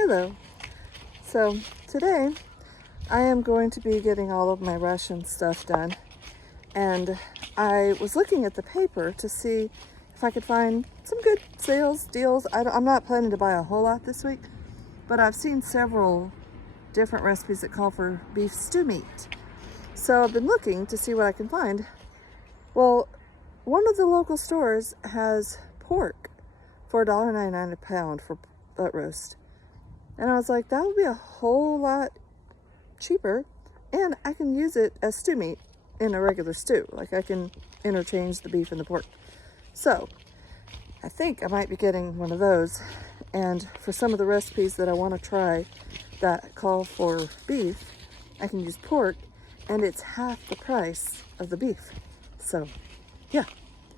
Hello. So today I am going to be getting all of my Ration stuff done, and I was looking at the paper to see if I could find some good sales deals. I'm not planning to buy a whole lot this week, but I've seen several different recipes that call for beef stew meat. So I've been looking to see what I can find. Well, one of the local stores has pork for $1.99 a pound for butt roast. And I was like, that would be a whole lot cheaper, and I can use it as stew meat in a regular stew. Like, I can interchange the beef and the pork. So I think I might be getting one of those. And for some of the recipes that I want to try that call for beef, I can use pork, and it's half the price of the beef. So yeah,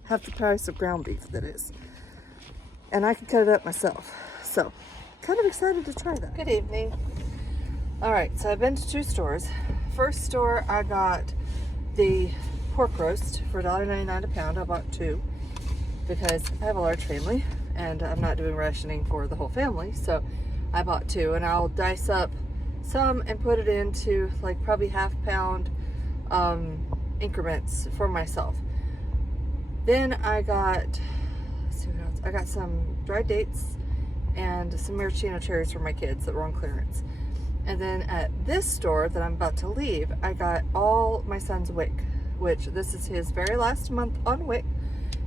half the price of ground beef, that is. And I can cut it up myself. So kind of excited to try that. Good evening. All right, so I've been to two stores. First store, I got the pork roast for $1.99 a pound. I bought two because I have a large family and I'm not doing rationing for the whole family. So I bought two, and I'll dice up some and put it into like probably half-pound increments for myself. Then I got, let's see what else. I got some dried dates and some maraschino cherries for my kids that were on clearance. And then at this store that I'm about to leave, I got all my son's WIC, which this is his very last month on WIC.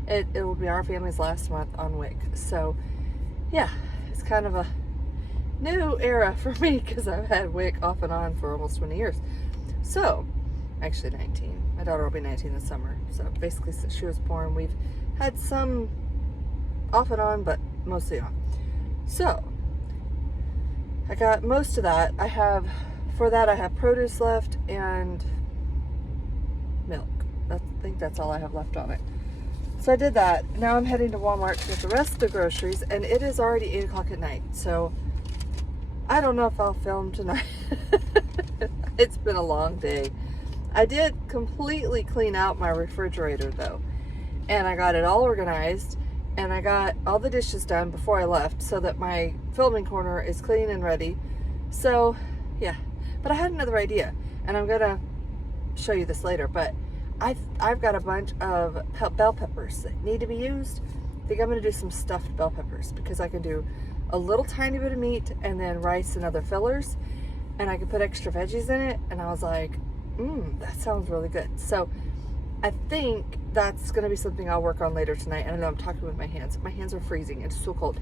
It will be our family's last month on WIC. So yeah, it's kind of a new era for me because I've had WIC off and on for almost 20 years. So, actually 19. My daughter will be 19 this summer. So basically since she was born, we've had some off and on, but mostly on. So I got most of that. I have produce left and milk. I think that's all I have left on it. So I did that. Now I'm heading to Walmart to get the rest of the groceries, and it is already 8 o'clock at night. So I don't know if I'll film tonight. It's been a long day. I did completely clean out my refrigerator though, and I got it all organized, and I got all the dishes done before I left so that my filming corner is clean and ready. So yeah, but I had another idea, and I'm gonna show you this later, but I've got a bunch of bell peppers that need to be used. I think I'm gonna do some stuffed bell peppers because I can do a little tiny bit of meat and then rice and other fillers, and I can put extra veggies in it. And I was like, that sounds really good. So I think that's going to be something I'll work on later tonight. And I know I'm talking with my hands. My hands are freezing. It's so cold.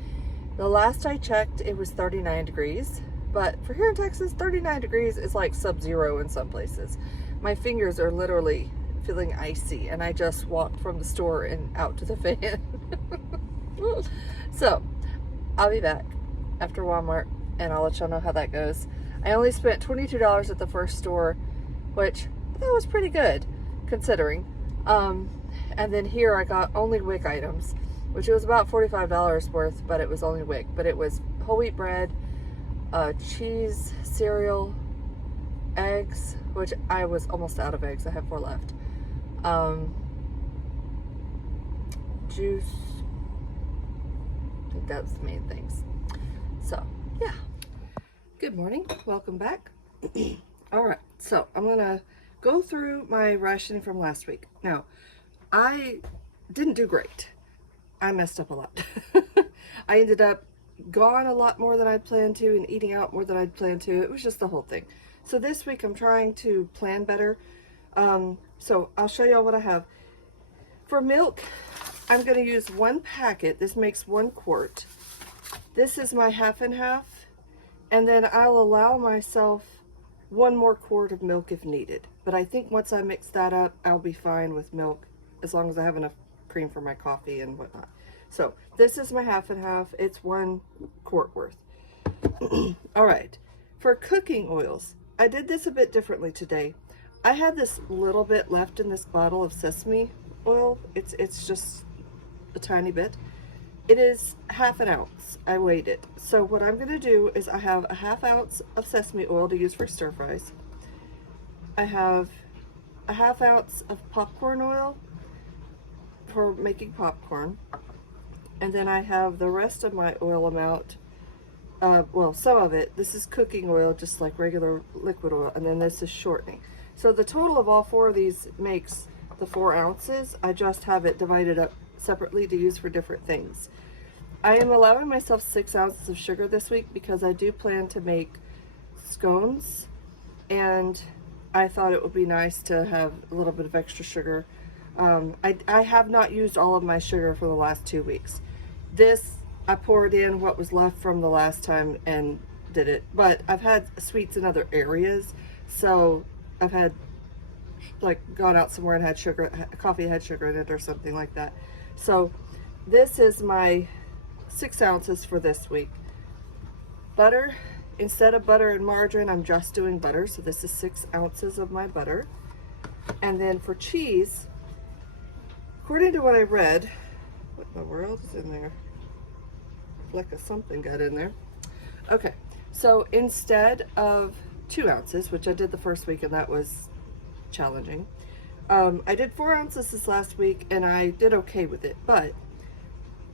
The last I checked, it was 39 degrees. But for here in Texas, 39 degrees is like sub-zero in some places. My fingers are literally feeling icy. And I just walked from the store and out to the fan. So I'll be back after Walmart, and I'll let y'all know how that goes. I only spent $22 at the first store, which that was pretty good considering. And then here I got only WIC items, which was about $45 worth, but it was only WIC. But it was whole wheat bread, cheese, cereal, eggs, which I was almost out of eggs. I have 4 left. Juice. I think that's the main things. So yeah, good morning, welcome back. All right, so I'm gonna go through my rationing from last week. Now, I didn't do great. I messed up a lot. I ended up gone a lot more than I'd planned to and eating out more than I'd planned to. It was just the whole thing. So this week I'm trying to plan better. So I'll show y'all what I have. For milk, I'm going to use 1 packet. This makes 1 quart. This is my half and half. And then I'll allow myself 1 more quart of milk if needed. But I think once I mix that up, I'll be fine with milk as long as I have enough cream for my coffee and whatnot. So this is my half and half. It's 1 quart worth. All right. For cooking oils, I did this a bit differently today. I had this little bit left in this bottle of sesame oil. It's just a tiny bit. It is half an ounce. I weighed it. So what I'm going to do is I have a ½ ounce of sesame oil to use for stir fries. I have a ½ ounce of popcorn oil for making popcorn. And then I have the rest of my oil amount well, some of it, this is cooking oil, just like regular liquid oil, and then this is shortening. So the total of all 4 of these makes the 4 ounces. I just have it divided up separately to use for different things. I am allowing myself 6 ounces of sugar this week because I do plan to make scones, and I thought it would be nice to have a little bit of extra sugar. I have not used all of my sugar for the last 2 weeks. This, I poured in what was left from the last time and did it, but I've had sweets in other areas, so I've had, like, gone out somewhere and had sugar, coffee had sugar in it or something like that. So this is my 6 ounces for this week. Butter, instead of butter and margarine, I'm just doing butter, so this is 6 ounces of my butter. And then for cheese, according to what I read, what in the world is in there? Fleck of something got in there. Okay, so instead of 2 ounces, which I did the first week and that was challenging, I did 4 ounces this last week and I did okay with it, but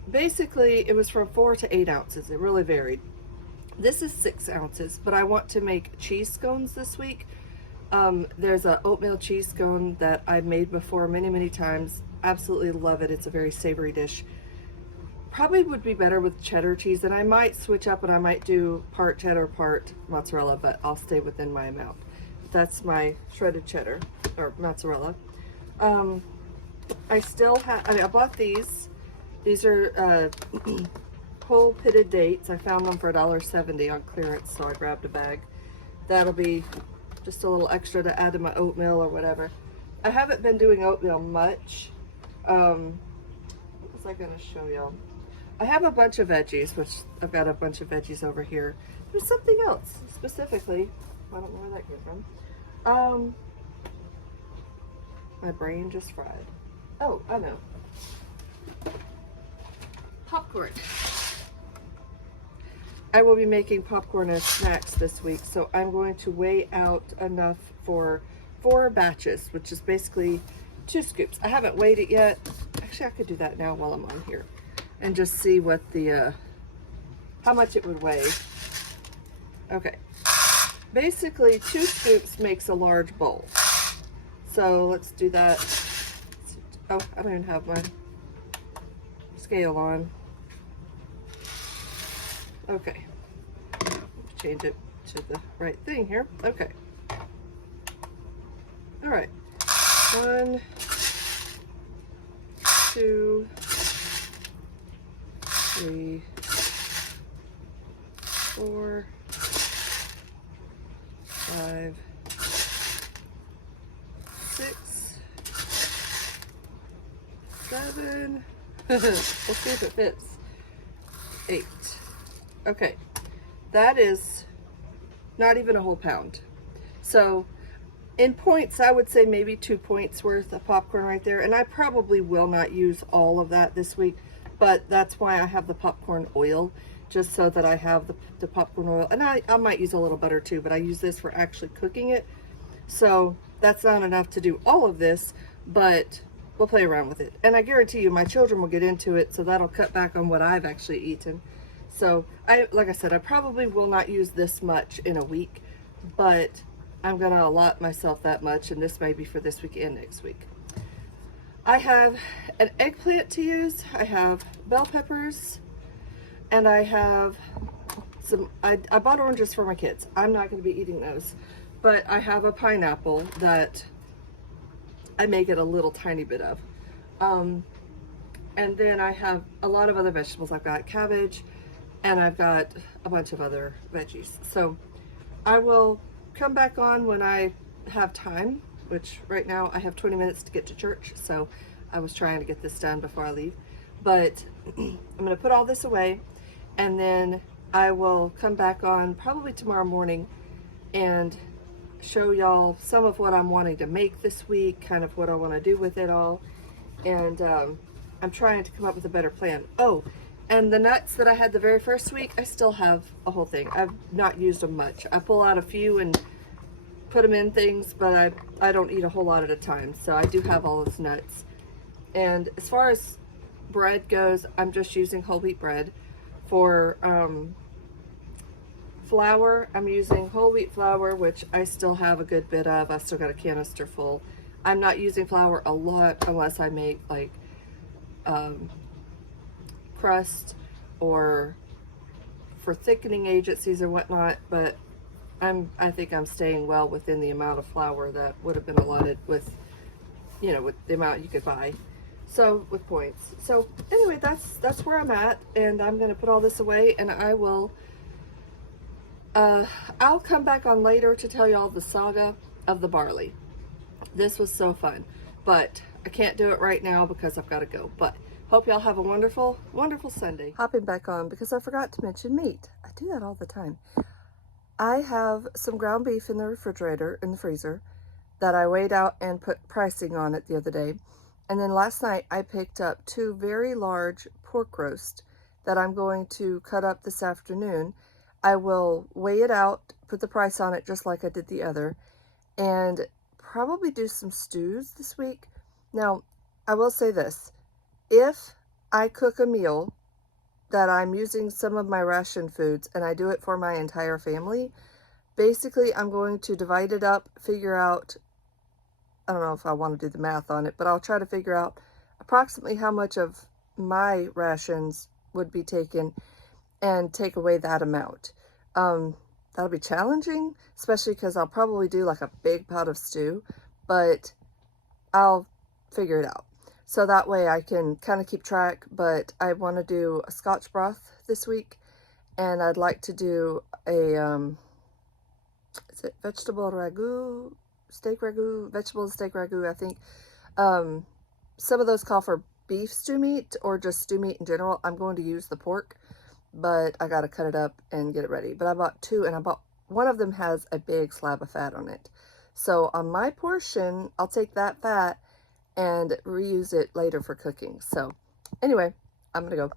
basically it was from 4 to 8 ounces. It really varied. This is 6 ounces, but I want to make cheese scones this week. There's a oatmeal cheese scone that I've made before many times. Absolutely love it. It's a very savory dish. Probably would be better with cheddar cheese, and I might switch up and I might do part cheddar, part mozzarella, but I'll stay within my amount. That's my shredded cheddar or mozzarella. I still have, I bought these. These are whole pitted dates. I found them for $1.70 on clearance, so I grabbed a bag. That'll be just a little extra to add to my oatmeal or whatever. I haven't been doing oatmeal much. What was I going to show y'all? I have a bunch of veggies, which I've got a bunch of veggies over here. There's something else specifically. I don't know where that came from. My brain just fried. Oh, I know. Popcorn. I will be making popcorn as snacks this week, so I'm going to weigh out enough for 4 batches, which is basically 2 scoops. I haven't weighed it yet. Actually, I could do that now while I'm on here and just see what the how much it would weigh. Okay, basically 2 scoops makes a large bowl, so let's do that. Oh, I don't even have my scale on. Okay, change it to the right thing here. Okay, all right, 1, 2, 3, 4, 5, 6, 7. We'll see if it fits. 8. Okay, that is not even a whole pound. So in points, I would say maybe 2 points worth of popcorn right there. And I probably will not use all of that this week, but that's why I have the popcorn oil, just so that I have the popcorn oil. And I might use a little butter too, but I use this for actually cooking it. So that's not enough to do all of this, but we'll play around with it. And I guarantee you my children will get into it, so that'll cut back on what I've actually eaten. So like I said, I probably will not use this much in a week, but I'm gonna allot myself that much, and this may be for this week and next week. I have an eggplant to use, I have bell peppers, and I have some, I bought oranges for my kids. I'm not gonna be eating those, but I have a pineapple that I may get a little tiny bit of. And then I have a lot of other vegetables. I've got cabbage, and I've got a bunch of other veggies. So I will come back on when I have time, which right now I have 20 minutes to get to church, so I was trying to get this done before I leave. But I'm gonna put all this away, and then I will come back on probably tomorrow morning and show y'all some of what I'm wanting to make this week, kind of what I want to do with it all. And I'm trying to come up with a better plan. Oh, and the nuts that I had the very first week, I still have a whole thing. I've not used them much. I pull out a few and put them in things, but I don't eat a whole lot at a time. So I do have all those nuts. And as far as bread goes, I'm just using whole wheat bread for Flour, I'm using whole wheat flour, which I still have a good bit of. I've still got a canister full. I'm not using flour a lot unless I make like crust or for thickening agencies or whatnot, but I think I'm staying well within the amount of flour that would have been allotted with, you know, with the amount you could buy. So with points. So anyway, that's where I'm at, and I'm gonna put all this away, and I will I'll come back on later to tell you all the saga of the barley. This was so fun, but I can't do it right now because I've got to go. But hope y'all have a wonderful, wonderful Sunday. Hopping back on because I forgot to mention meat. I do that all the time. I have some ground beef in the refrigerator, in the freezer, that I weighed out and put pricing on it the other day. And then last night I picked up 2 very large pork roast that I'm going to cut up this afternoon. I will weigh it out, put the price on it just like I did the other, and probably do some stews this week. Now, I will say this. If I cook a meal that I'm using some of my ration foods and I do it for my entire family, basically I'm going to divide it up, figure out, I don't know if I want to do the math on it, but I'll try to figure out approximately how much of my rations would be taken and take away that amount. That'll be challenging, especially because I'll probably do like a big pot of stew, but I'll figure it out. So that way I can kind of keep track, but I want to do a Scotch broth this week, and I'd like to do a, is it vegetable ragu, steak ragu, vegetable steak ragu, I think. Some of those call for beef stew meat or just stew meat in general. I'm going to use the pork, but I got to cut it up and get it ready. But I bought 2, and one of them has a big slab of fat on it. So on my portion, I'll take that fat and reuse it later for cooking. So anyway, I'm going to go.